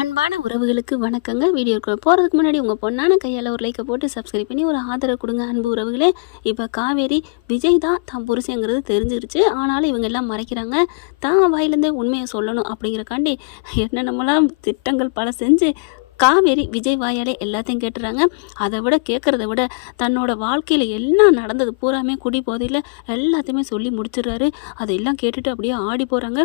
அன்பான உறவுகளுக்கு வணக்கங்க. வீடியோக்குள்ள போகிறதுக்கு முன்னாடி உங்கள் பொண்ணான கையால் ஒரு லைக்கை போட்டு சப்ஸ்கிரைப் பண்ணி ஒரு ஆதரவு கொடுங்க அன்பு உறவுகளே. இப்போ காவேரி விஜய் தான் புருஷங்கிறது தெரிஞ்சிருச்சு. ஆனாலும் இவங்க எல்லாம் மறைக்கிறாங்க. தான் வாயிலேருந்தே உண்மையை சொல்லணும் அப்படிங்கிறக்காண்டி என்னென்னமெல்லாம் திட்டங்கள் பல செஞ்சு காவேரி விஜய் வாயாலே எல்லாத்தையும் கேட்டுறாங்க. அதை விட கேட்குறத விட தன்னோட வாழ்க்கையில் எல்லாம் நடந்தது பூராமே குடி போதையில் எல்லாத்தையுமே சொல்லி முடிச்சிடுறாரு. அதையெல்லாம் கேட்டுட்டு அப்படியே ஆடி போகிறாங்க.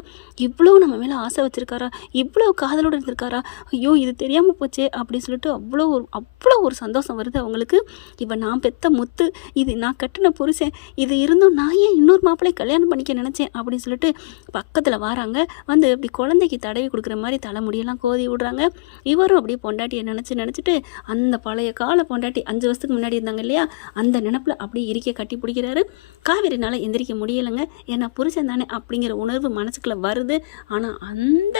இவ்வளோ நம்ம மேலே ஆசை வச்சுருக்காரா, இவ்வளோ காதலோடு இருந்திருக்காரா, ஐயோ இது தெரியாமல் போச்சே அப்படின்னு சொல்லிட்டு அவ்வளோ ஒரு சந்தோஷம் வருது அவங்களுக்கு. இப்போ நான் பெத்த முத்து, இது நான் கட்டின புருஷன், இது இருந்தும் நான் ஏன் இன்னொரு மாப்பிள்ளை கல்யாணம் பண்ணிக்க நினச்சேன் அப்படின்னு சொல்லிட்டு பக்கத்தில் வராங்க. வந்து அப்படி குழந்தைக்கு தடவி கொடுக்குற மாதிரி தலைமுடியெல்லாம் கோதி விடுறாங்க. இவரும் அப்படியே பொண்டாட்டியை நினச்சிட்டு அந்த பழைய கால பொண்டாட்டி 5 வருஷத்துக்கு முன்னாடி இருந்தாங்க இல்லையா, அந்த நினப்பில் அப்படியே இறுக்கிய கட்டி பிடிக்கிறாரு. காவேரினால் எந்திரிக்க முடியலைங்க. ஏன்னா புருஷன் தானே அப்படிங்கிற உணர்வு மனசுக்குள்ளே வருது. ஆனால் அந்த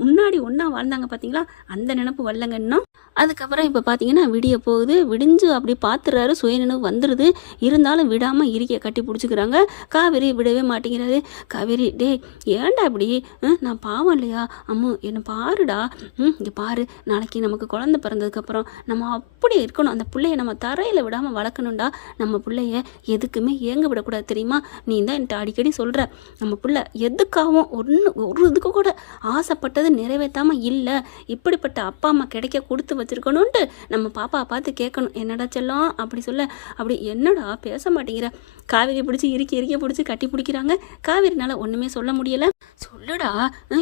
முன்னாடி ஒன்றா வாழ்ந்தாங்க பார்த்தீங்களா, அந்த நினப்பு வரலங்க இன்னும். அதுக்கப்புறம் இப்போ பார்த்தீங்கன்னா விடிய போகுது. விடிஞ்சு அப்படி பார்த்துறாரு, சுயநினைவு வந்துடுது. இருந்தாலும் விடாமல் இறுக்கிய கட்டி பிடிச்சிக்கிறாங்க. காவேரி விடவே மாட்டேங்கிறாரு. காவேரி டே ஏன்டா இப்படி, நான் பாவம் இல்லையா, அம்மு என்னை பாருடா, இங்கே பாரு, நாளைக்கு நமக்கு குழந்தை பிறந்ததுக்கப்புறம் நம்ம அப்படி இருக்கணும், அந்த பிள்ளைய நம்ம தரையில் விடாமல் வளர்க்கணும்டா, நம்ம பிள்ளைய எதுக்குமே ஏங்க விடக்கூடாது தெரியுமா, நீ தான் என்கிட்ட அடிக்கடி சொல்கிற, நம்ம பிள்ளை எதுக்காகவும் ஒரு இதுக்கு கூட ஆசைப்பட்டது நிறைவேற்றாமல் இல்லை, இப்படிப்பட்ட அப்பா அம்மா கிடைக்க கொடுத்து வச்சிருக்கணும்ன்ட்டு நம்ம பாப்பாவை பார்த்து கேட்கணும், என்னடா செல்லம் அப்படி சொல்ல, அப்படி என்னடா பேச மாட்டேங்கிற. காவேரி பிடிச்சி இறுக்கி பிடிச்சி கட்டி பிடிக்கிறாங்க. காவேரினால ஒன்றுமே சொல்ல முடியலை. சொல்லுடா,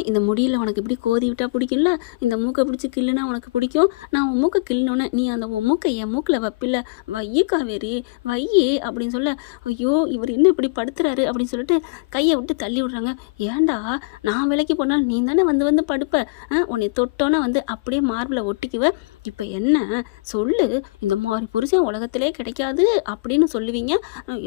இந்த முடியல உனக்கு இப்படி கோதி விட்டா பிடிக்கும்ல, இந்த மூக்கை பிடிச்சி கிள்ளுனா உனக்கு பிடிக்கும், நான் உன் மூக்கை கிள்ளினோன்னே நீ அந்த உன் மூக்கை என் மூக்கில் வைப்பில்ல, வையி காவேரி வையி அப்படின்னு சொல்ல, ஐயோ இவர் என்ன இப்படி படுத்துறாரு அப்படின்னு சொல்லிட்டு கையை விட்டு தள்ளி விடுறாங்க. ஏன்டா நான் விலைக்கு போனாலும் நீ தானே வந்து படுப்ப, உன்னை தொட்டோன்னே வந்து அப்படியே மார்பில் ஒட்டிக்குவ, இப்போ என்ன சொல்லு, இந்த மாதிரி புருஷன் உலகத்திலே கிடைக்காது அப்படின்னு சொல்லுவீங்க,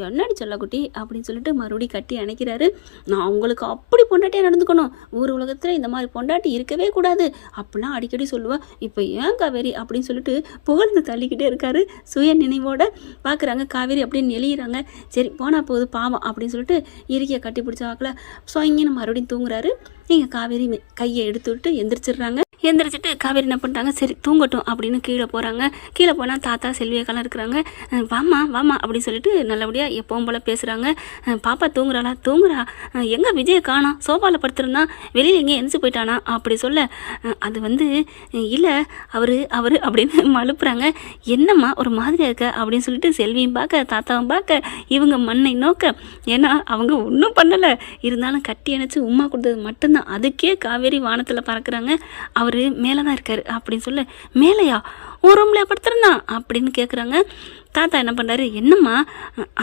என்னடி செல்லக்குட்டி அப்படின்னு சொல்லிட்டு மறுபடியும் கட்டி அணைக்கிறாரு. நான் உங்களுக்கு அப்படி பொண்டாட்டியாக நடந்துக்கணும், ஊர் உலகத்தில் இந்த மாதிரி பொண்டாட்டி இருக்கவே கூடாது அப்படிலாம் அடிக்கடி சொல்லுவேன், இப்போ ஏன் காவேரி அப்படின்னு சொல்லிட்டு புகழ்ந்து தள்ளிக்கிட்டே இருக்காரு. சுய நினைவோட பார்க்குறாங்க. காவேரி அப்படின்னு நெளிகிறாங்க. சரி போனால் போகுது பாவம் அப்படின்னு சொல்லிட்டு இறுக்கிய கட்டி பிடிச்ச வாக்கில் சொங்கின்னு மறுபடியும் தூங்குறாரு. நீங்கள் காவேரி கையை எடுத்து விட்டு எந்திரிச்சிடுறாங்க. எந்திரிச்சிட்டு காவேரி என்ன பண்ணிட்டாங்க, சரி தூங்கட்டும் அப்படின்னு கீழே போகிறாங்க. கீழே போனால் தாத்தா செல்வியக்காலாம் இருக்கிறாங்க. வாமா அப்படின்னு சொல்லிட்டு நல்லபடியாக எப்பவும் போல் பேசுகிறாங்க. பாப்பா தூங்குறா, எங்கே விஜயை காணோம், சோஃபாவில் படுத்துருந்தா, வெளியில் எங்கே எந்திரிச்சு போயிட்டானா அப்படி சொல்ல, அது வந்து இல்லை அவர் அப்படின்னு மழுப்புறாங்க. என்னம்மா ஒரு மாதிரியாக இருக்க அப்படின்னு சொல்லிட்டு செல்வியும் பார்க்க தாத்தாவும் பார்க்க இவங்க மண்ணை நோக்க, ஏன்னா அவங்க ஒன்றும் பண்ணலை, இருந்தாலும் கட்டி அணைச்சி உமா கொடுத்தது மட்டும்தான், அதுக்கே காவேரி வானத்தில் பறக்கிறாங்க. அவர் மேலே தான் இருக்காரு அப்படின்னு சொல்ல, மேலையா ஒரு ரூம்ல படுத்துருந்தான் அப்படின்னு கேட்குறாங்க. தாத்தா என்ன பண்ணுறாரு, என்னம்மா,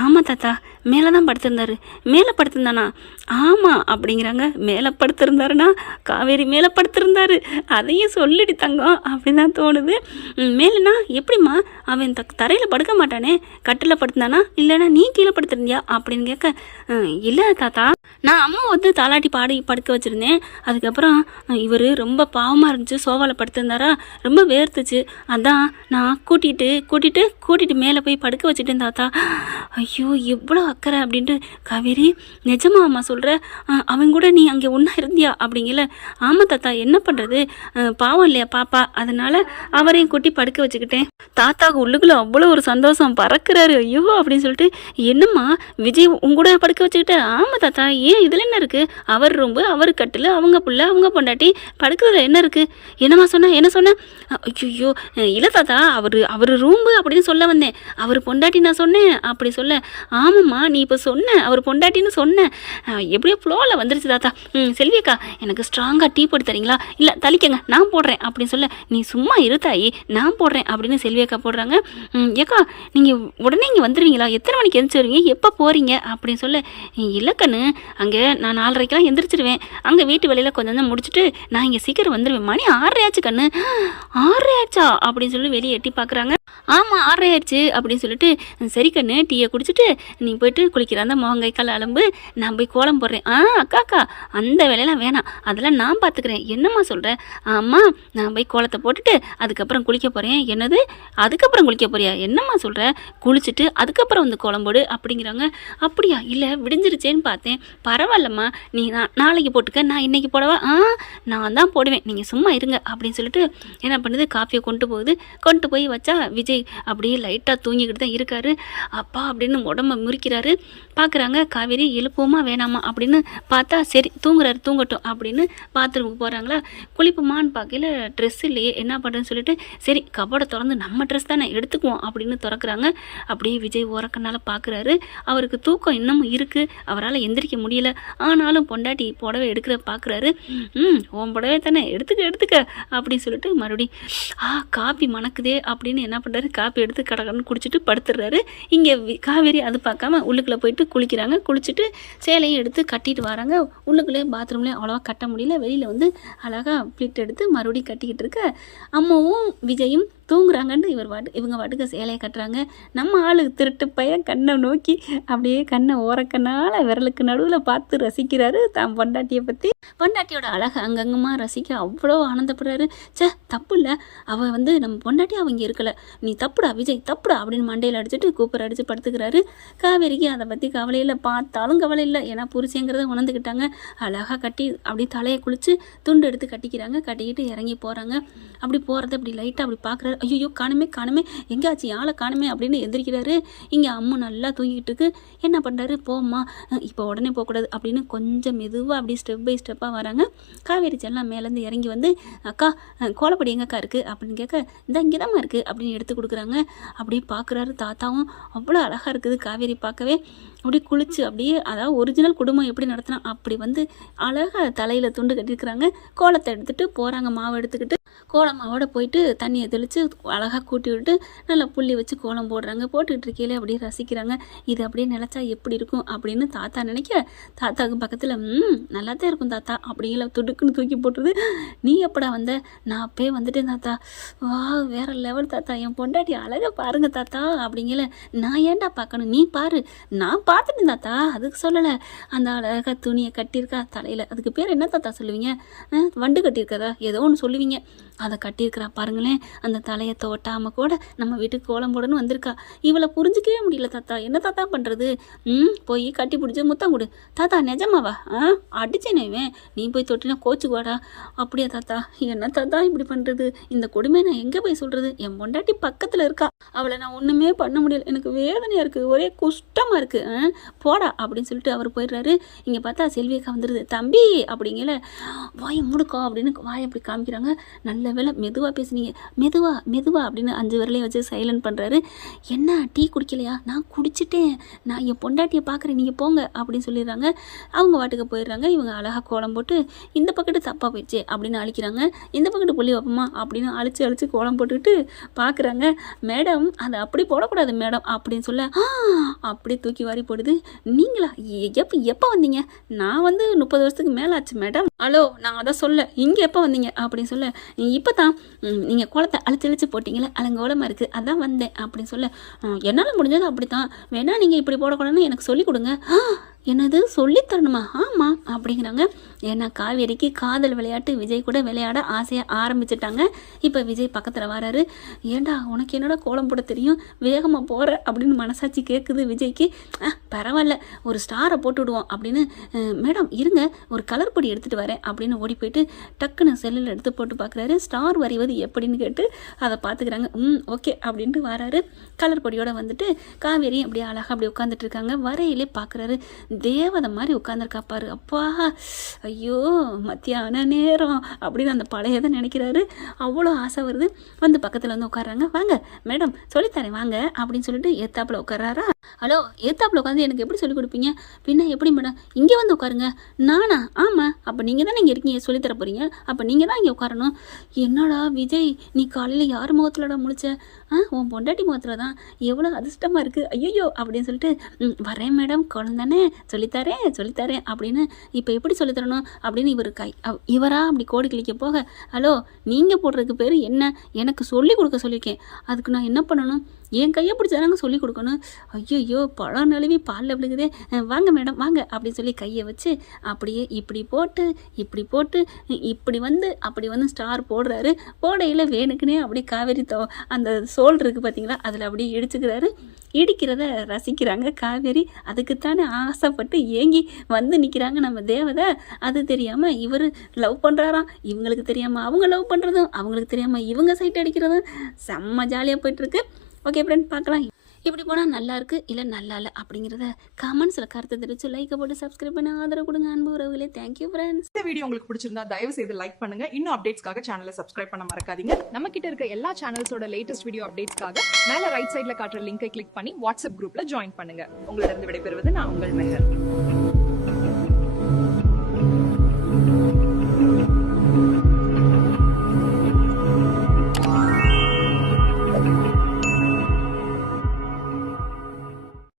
ஆமாம் தாத்தா மேலே தான் படுத்திருந்தாரு, மேலே படுத்திருந்தானா, ஆமாம் அப்படிங்கிறாங்க. மேலே படுத்திருந்தாருன்னா காவேரி மேலே படுத்திருந்தாரு, அதையும் சொல்லிடி தங்கம் அப்படின்னு தான் தோணுது. மேலேனா எப்படிம்மா, அவன் தரையில் படுக்க மாட்டானே, கட்டில் படுத்திருந்தானா இல்லைனா நீ கீழே படுத்திருந்தியா அப்படின்னு கேட்க, இல்லை தாத்தா நான் அம்மா வந்து தாலாட்டி பாடி படுக்க வச்சுருந்தேன், அதுக்கப்புறம் இவர் ரொம்ப பாவமாக இருந்துச்சு, சோஃபாவில் படுத்திருந்தாரா, ரொம்ப வேர்த்துச்சு, அதான் நான் கூட்டிகிட்டு மேலே போய் படுக்க வச்சுட்டேன் தாத்தா. ஐயோ எவ்வளோ அக்கறை அப்படின்ட்டு, காவேரி நிஜமா அம்மா சொல்கிற, அவன் கூட நீ அங்கே ஒன்றா இருந்தியா அப்படிங்கல, ஆமாம் தாத்தா என்ன பண்ணுறது, பாவம் இல்லையா பாப்பா, அதனால் அவரையும் கூட்டி படுக்க வச்சுக்கிட்டேன். தாத்தாவுக்கு உள்ளுக்குள்ளே அவ்வளோ ஒரு சந்தோஷம் பறக்கிறாரு. ஐயோ அப்படின்னு சொல்லிட்டு, என்னம்மா விஜய் உங்கூட படுக்க வச்சுக்கிட்டேன், ஆமாம் தாத்தா ஏன் இதில் என்ன இருக்குது, அவர் ரொம்ப அவர் கட்டில் அவங்க பிள்ளை அவங்க பொண்டாட்டி படுக்கிறதுல என்ன இருக்குது, என்னம்மா என்ன சொன்னேன், ஐயோ இல்லை தாத்தா அவர் ரூம்பு அப்படின்னு சொல்ல வந்தேன், அவர் பொண்டாட்டி நான் சொன்னேன் அப்படி சொல்ல, ஆமாம்மா நீ இப்போ சொன்ன அவர் பொண்டாட்டின்னு சொன்னேன், எப்படியோ ஃப்ளோவில் வந்துருச்சு தாத்தா. செல்வியக்கா எனக்கு ஸ்ட்ராங்காக டீ போட்டு தரீங்களா, இல்லை தலிக்கங்க நான் போடுறேன் அப்படின்னு சொல்ல, நீ சும்மா இருத்தாயி நான் போடுறேன் அப்படின்னு செல்வியக்கா போடுறாங்க. ஏக்கா நீங்கள் உடனே இங்கே வந்துடுவீங்களா, எத்தனை மணிக்கு எந்திரிச்சு வருவீங்க, எப்போ போகிறீங்க அப்படின்னு சொல்ல, இல்லைக்கண்ணு அங்கே நான் 4:30க்கெல்லாம் எந்திரிச்சிடுவேன், அங்கே வீட்டு வேலையில் கொஞ்சம் முடிச்சுட்டு நான் இங்கே சீக்கிரம் வந்துடுவேன், மணி 6:30 ஆச்சு கண்ணு, 6:30 ஆச்சா அப்படின்னு சொல்லி வெளியே எட்டி பார்க்குறாங்க. ஆமாம் 6:30 ஆயிடுச்சு அப்படின்னு சொல்லிட்டு சரி கண்ணு டீயை குடிச்சிட்டு நீ போயிட்டு குளிக்கிற அந்த முகங்கை கால் அலம்பு நான் போய் கோலம் போடுறேன். அக்கா அந்த வேலையெல்லாம் வேணாம், அதெல்லாம் நான் பார்த்துக்கிறேன். என்னம்மா சொல்கிறேன்? ஆமாம் நான் போய் கோலத்தை போட்டுட்டு அதுக்கப்புறம் குளிக்க போகிறேன். என்னது அதுக்கப்புறம் குளிக்க போறியா? என்னம்மா சொல்கிற? குளிச்சுட்டு அதுக்கப்புறம் வந்து கோலம் போடு அப்படிங்கிறாங்க. அப்படியா? இல்லை விடிஞ்சிருச்சேன்னு பார்த்தேன். பரவாயில்லம்மா நீ நாளைக்கு போட்டுக்க, நான் இன்றைக்கி போடவா? நான் தான் போடுவேன், நீங்கள் சும்மா இருங்க அப்படின்னு சொல்லிட்டு என்ன பண்ணுது, காஃபியை கொண்டு போய் வச்சா விஜய் அப்படியே லைட்டாக தூங்கிக்கிட்டு தான் இருக்காரு. அப்பா அப்படின்னு உடம்ப முறிக்கிறாரு. பார்க்குறாங்க காவேரி எழுப்புமா வேணாமா அப்படின்னு பார்த்தா சரி தூங்கட்டும் அப்படின்னு பாத்ரூமுக்கு போகிறாங்களா. குளிப்புமான்னு பார்க்கல ட்ரெஸ் இல்லையே, என்ன பண்ணுறேன்னு சொல்லிட்டு சரி கபோர்டை திறந்து நம்ம ட்ரெஸ் தானே எடுத்துக்குவோம் அப்படின்னு திறக்கிறாங்க. அப்படியே விஜய் உறக்கனால பார்க்குறாரு. அவருக்கு தூக்கம் இன்னமும் இருக்குது, அவரால் எந்திரிக்க முடியல. ஆனாலும் பொண்டாட்டி புடவை எடுக்கிற பார்க்குறாரு. உன் புடவை தானே எடுத்துக்க அப்படின்னு சொல்லிட்டு மறுபடியும் காப்பி மணக்குதே அப்படின்னு என்ன பண்ணுறாரு, காப்பி எடுத்து கடகடன்னு குடிச்சிட்டு படுத்துடுறாரு. இங்கே காவேரி அது பார்க்காம உள்ளுக்குள்ளே போயிட்டு குளிக்கிறாங்க. குளிச்சுட்டு சேலையும் எடுத்து கட்டிட்டு வராங்க. உள்ளுக்குள்ளே பாத்ரூம்லேயே அவ்வளோவா கட்ட முடியல. வெளியில் வந்து அழகாக ப்ளீட் எடுத்து மறுபடியும் கட்டிக்கிட்டு இருக்க அம்மாவும் விஜயும் தூங்குறாங்கன்னு இவங்க வாட்டுக்கு சேலையை கட்டுறாங்க. நம்ம ஆளு திருட்டு பையன் கண்ணை நோக்கி அப்படியே கண்ணை ஓரக்கனால விரலுக்கு நடுவில் பார்த்து ரசிக்கிறாரு தான் பொண்டாட்டியை பற்றி. பொண்டாட்டியோட அழகை அங்கங்கமாக ரசிக்க அவ்வளோ ஆனந்தப்படுறாரு. தப்பு இல்லை, அவள் வந்து நம்ம பொண்டாட்டி அவங்க இருக்கலை, நீ தப்புடா விஜய் தப்புடா அப்படின்னு மண்டையில் அடிச்சுட்டு கூப்பர் அடித்து படுத்துக்கிறாரு. காவேரிக்கு அதை பற்றி கவலை இல்லை, பார்த்தாலும் கவலை இல்லை, ஏன்னா புருஷங்கிறத உணர்ந்துக்கிட்டாங்க. அழகாக கட்டி அப்படியே தலையை குளித்து துண்டு எடுத்து கட்டிக்கிறாங்க. கட்டிக்கிட்டு இறங்கி போகிறாங்க. அப்படி போகிறத அப்படி லைட்டாக அப்படி பார்க்குறாரு. ஐயோ காணுமே எங்கேயாச்சு ஆளை காணுமே அப்படின்னு எந்திரிக்கிறாரு. இங்கே அம்மா நல்லா தூங்கிக்கிட்டு இருக்கு. என்ன பண்ணுறாரு, போம்மா இப்போ உடனே போகக்கூடாது அப்படின்னு கொஞ்சம் மெதுவாக அப்படி ஸ்டெப் பை ஸ்டெப்பாக வராங்க. காவேரி செல்லாம் மேலேருந்து இறங்கி வந்து அக்கா கோலப்படி எங்கக்கா இருக்குது அப்படின்னு கேட்க இந்த இங்கே தான் இருக்குது அப்படின்னு எடுத்து கொடுக்குறாங்க. அப்படியே பார்க்குறாரு. தாத்தாவும் அவ்வளோ அழகாக இருக்குது காவேரி பார்க்கவே. அப்படி குளிச்சு அப்படியே அதாவது ஒரிஜினல் குடும்பம் எப்படி நடத்தினா அப்படி வந்து அழகாக தலையில் துண்டு கட்டியிருக்கிறாங்க. கோலத்தை எடுத்துகிட்டு போகிறாங்க. மாவு எடுத்துக்கிட்டு கோலம் மாவோட போயிட்டு தண்ணியை தெளித்து அழகாக கூட்டி விட்டு நல்லா புள்ளி வச்சு கோலம் போடுறாங்க. போட்டுக்கிட்டு இருக்கையிலே அப்படியே ரசிக்கிறாங்க. இது அப்படியே நினச்சா எப்படி இருக்கும் அப்படின்னு தாத்தா நினைக்க, தாத்தாவுக்கு பக்கத்தில் நல்லா தான் இருக்கும் தாத்தா அப்படிங்கிற துடுக்குன்னு தூக்கி போட்டுருது. நீ எப்படா வந்த? நான் அப்பயே வந்துட்டேன் தாத்தா. வா வேற லெவல் தாத்தா, என் பொண்டாட்டி அழகாக பாருங்க தாத்தா அப்படிங்கிற. நான் ஏன்டா பார்க்கணும், நீ பாரு. நான் பார்த்துட்டேன் தாத்தா, அதுக்கு சொல்லலை. அந்த அழகாக துணியை கட்டியிருக்கா தலையில், அதுக்கு பேர் என்ன தாத்தா சொல்லுவீங்க? வண்டு கட்டியிருக்கதா ஏதோ ஒன்று சொல்லுவீங்க. அதை கட்டியிருக்கிறா பாருங்களேன். அந்த தலையை தோட்டாமல் கூட நம்ம வீட்டுக்கு கோலம் போடணும்னு வந்திருக்கா. இவளை புரிஞ்சிக்கவே முடியல தாத்தா, என்ன தாத்தா பண்ணுறது? போய் கட்டி பிடிச்சி முத்தம் கொடு தாத்தா. நிஜமாவா? அடிச்சேனேவேன், நீ போய் தொட்டினா கோச்சுக்குவாடா. அப்படியா தாத்தா? என்ன தாத்தா இப்படி பண்ணுறது? இந்த கொடுமை நான் எங்கே போய் சொல்கிறது? என் பொண்டாட்டி பக்கத்தில் இருக்கா, அவளை நான் ஒன்றுமே பண்ண முடியல, எனக்கு வேதனையாக இருக்குது, ஒரே குஷ்டமாக இருக்குது, போடா அப்படின்னு சொல்லிட்டு அவர் போயிடுறாரு. இங்கே பார்த்தா செல்வியக்கா வந்துடுது. தம்பி அப்படிங்கல, வாயை முடுக்கோ அப்படின்னு வாயை அப்படி காமிக்கிறாங்க. நல்ல வேலை மெதுவாக பேசுனீங்க, மெதுவா அப்படின்னு 5 விரலையும் வச்சு சைலண்ட் பண்ணுறாரு. என்ன டீ குடிக்கலையா? நான் குடிச்சிட்டேன், நான் என் பொண்டாட்டியை பார்க்குறேன், நீங்கள் போங்க அப்படின்னு சொல்லிடுறாங்க. அவங்க வாட்டுக்கு போயிடுறாங்க. இவங்க அழகாக கோலம் போட்டு இந்த பக்கத்து தப்பாக போயிடுச்சு அப்படின்னு அழிக்கிறாங்க. இந்த பக்கத்து புள்ளி வைப்போமா அப்படின்னு அழிச்சு கோலம் போட்டுக்கிட்டு பார்க்குறாங்க. மேடம் அதை அப்படி போடக்கூடாது மேடம் அப்படின்னு சொல்ல அப்படியே தூக்கி வாரி போடுது. நீங்களா எப்போ வந்தீங்க? நான் வந்து 30 வருஷத்துக்கு மேலே ஆச்சு மேடம். ஹலோ நான் அதை சொல்ல, இங்கே எப்போ வந்தீங்க அப்படின்னு சொல்ல, இப்போ தான் நீங்கள் குளத்தை அழிச்சு போட்டிங்களே அலங்கோலமாக இருக்குது அதான் வந்தேன் அப்படின்னு சொல்ல, என்னால் முடிஞ்சது அப்படி தான், வேணா நீங்கள் இப்படி போடக்கூடாதுன்னு எனக்கு சொல்லிக் கொடுங்க. என்னது சொல்லித்தரணுமா? ஆமாம் அப்படிங்கிறாங்க. ஏன்னா காவேரிக்கு காதல் விளையாட்டு விஜய் கூட விளையாட ஆசையாக ஆரம்பிச்சிட்டாங்க. இப்போ விஜய் பக்கத்தில் வராரு. ஏண்டா உனக்கு என்னோட கோலம் போட தெரியும், வேகமாக போகிற அப்படின்னு மனசாட்சி கேட்குது விஜய்க்கு. பரவாயில்ல ஒரு ஸ்டாரை போட்டு விடுவோம் அப்படின்னு, மேடம் இருங்க ஒரு கலர் பொடி எடுத்துகிட்டு வரேன் அப்படின்னு ஓடி போயிட்டு டக்குன்னு செல்லில் எடுத்து போட்டு பார்க்குறாரு. ஸ்டார் வரைவது எப்படின்னு கேட்டு அதை பார்த்துக்கிறாங்க. ஓகே அப்படின்ட்டு வராரு. கலர் பொடியோடு வந்துட்டு காவேரியும் அப்படியே அழகாக அப்படி உட்காந்துட்டு இருக்காங்க. வரையிலே பார்க்குறாரு. தேவதை மாதிரி உட்காந்துருக்கா பாரு. அப்பா ஐயோ மத்தியான நேரம் அப்படின்னு அந்த பழையதை நினைக்கிறாரு. அவ்வளோ ஆசை வருது. வந்து பக்கத்தில் வந்து உட்காராங்க. வாங்க மேடம் சொல்லித்தரேன் வாங்க அப்படின்னு சொல்லிட்டு ஏத்தாப்பில் உட்காராரா. ஹலோ ஏத்தாப்பில் உட்காந்து எனக்கு எப்படி சொல்லிக் கொடுப்பீங்க? பின்ன எப்படி மேடம்? இங்கே வந்து உட்காருங்க. நானா? ஆமாம். அப்போ நீங்கள் தான் இங்கே இருக்கீங்க, சொல்லித்தர போகிறீங்க, அப்போ நீங்கள் தான் இங்கே உட்காரணும். என்னடா விஜய் நீ காலையில் யார் முகத்துலடா முடிச்ச? உன் பொண்டாட்டி முகத்தில் தான். எவ்வளோ அதிர்ஷ்டமாக இருக்குது. ஐயோ அப்படின்னு சொல்லிட்டு வரேன் மேடம் குழந்தானே சொல்லித்தரேன் அப்படின்னு இப்போ எப்படி சொல்லித்தரணும் அப்படின்னு இவரா அப்படி கோடி கிளிக்க போக, ஹலோ நீங்கள் போடுறதுக்கு பேர் என்ன, எனக்கு சொல்லி கொடுக்க சொல்லியிருக்கேன், அதுக்கு நான் என்ன பண்ணணும், என் கையை பிடிச்சாதாங்க சொல்லி கொடுக்கணும். ஐயோ பழம் நழுவி பாலில் விழுகுதே, வாங்க மேடம் வாங்க அப்படின்னு சொல்லி கையை வச்சு அப்படியே இப்படி போட்டு இப்படி வந்து ஸ்டார் போடுறாரு. போடையில் வேணுக்குனே அப்படியே காவேரி அந்த சோல் இருக்குது பார்த்தீங்களா, அதில் அப்படியே இடிக்கிறத ரசிக்கிறாங்க காவேரி. அதுக்குத்தானே ஆசைப்பட்டு ஏங்கி வந்து நிற்கிறாங்க நம்ம தேவதை. அது தெரியாமல் இவர் லவ் பண்ணுறாராம், இவங்களுக்கு தெரியாமல் அவங்க லவ் பண்ணுறதும், அவங்களுக்கு தெரியாமல் இவங்க சைட் அடிக்கிறதும் செம்ம ஜாலியாக போயிட்டுருக்கு. ஓகே ஃப்ரெண்ட், பார்க்கலாம் இப்படி போனால் நல்லா இருக்குது இல்லை நல்லா இல்லை அப்படிங்கிறத கமெண்ட்ஸில் கருத்தை தெரிவித்து லைக்கை போட்டு சப்ஸ்கிரைப் பண்ணி ஆதரவு கொடுங்க அன்பு உறவுகளே. Thank you friends. இந்த வீடியோ உங்களுக்கு பிடிச்சிருந்தா தயவு செய்து லைக் பண்ணுங்க. இன்னும் அப்டேட்ஸ்க்காக சேனலை சப்ஸ்கிரைப் பண்ண மறக்காதீங்க. நம்ம கிட்ட இருக்க எல்லா சேனல்ஸோட லேட்டஸ்ட் வீடியோ அப்டேட்ஸ்க்காக மேல ரைட் சைடுல காட்டுற லிங்கை கிளிக் பண்ணி வாட்ஸ்அப் குரூப்ல ஜாயின் பண்ணுங்க. உங்களிடம் விடைபெறுவது நான் உங்கள் மெஹர்.